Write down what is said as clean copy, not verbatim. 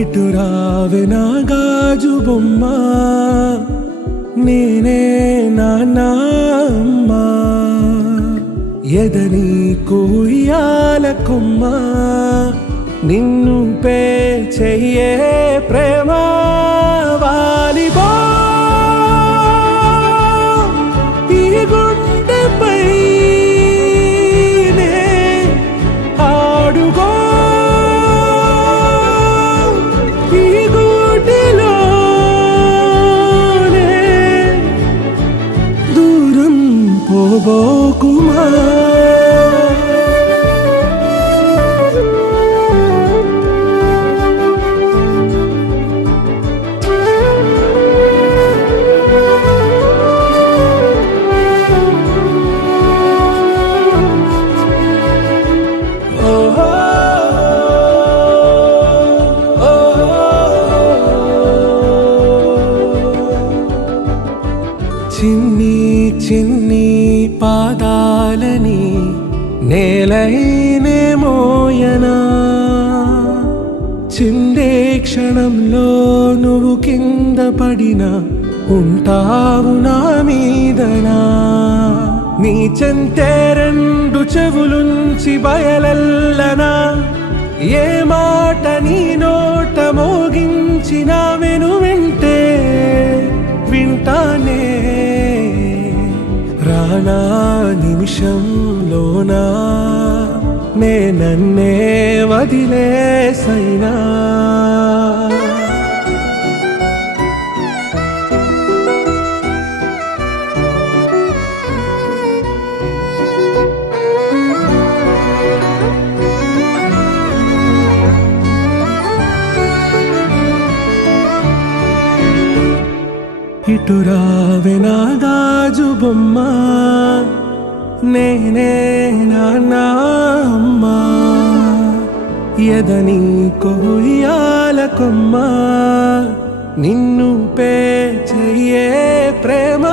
ఇటు రావే నా గాజు బొమ్మ, నేనే నాన్న అమ్మా. ఎదని కూయాల కొమ్మ, నిన్ను పే చెయ్యే ప్రేమ వాలిబో. ఈ గుండెపై నే ఆడుగో, ఈ గూటిలోనే దూరం పోబోకుమా. చిన్ని చిన్ని పాదాలని నేలైనే మోయనా, చిందే క్షణంలో నువ్వు కింద పడినా ఉంటావు నా మీదనా. నీ చెంతే రెండు చెవులుంచి బయలెల్లనా, ఏ మాట నీ నోట మోగించిన వెను వింటే వింటానే. రానా నిమిషంలోనా నే నన్నే వదిలేసైనా. ఇటు రావే నా గాజు బొమ్మ, నేనే నాన్న అమ్మా. ఎదని కొయ్యాల కొమ్మ, నిన్ను పే చెయ్యే ప్రేమ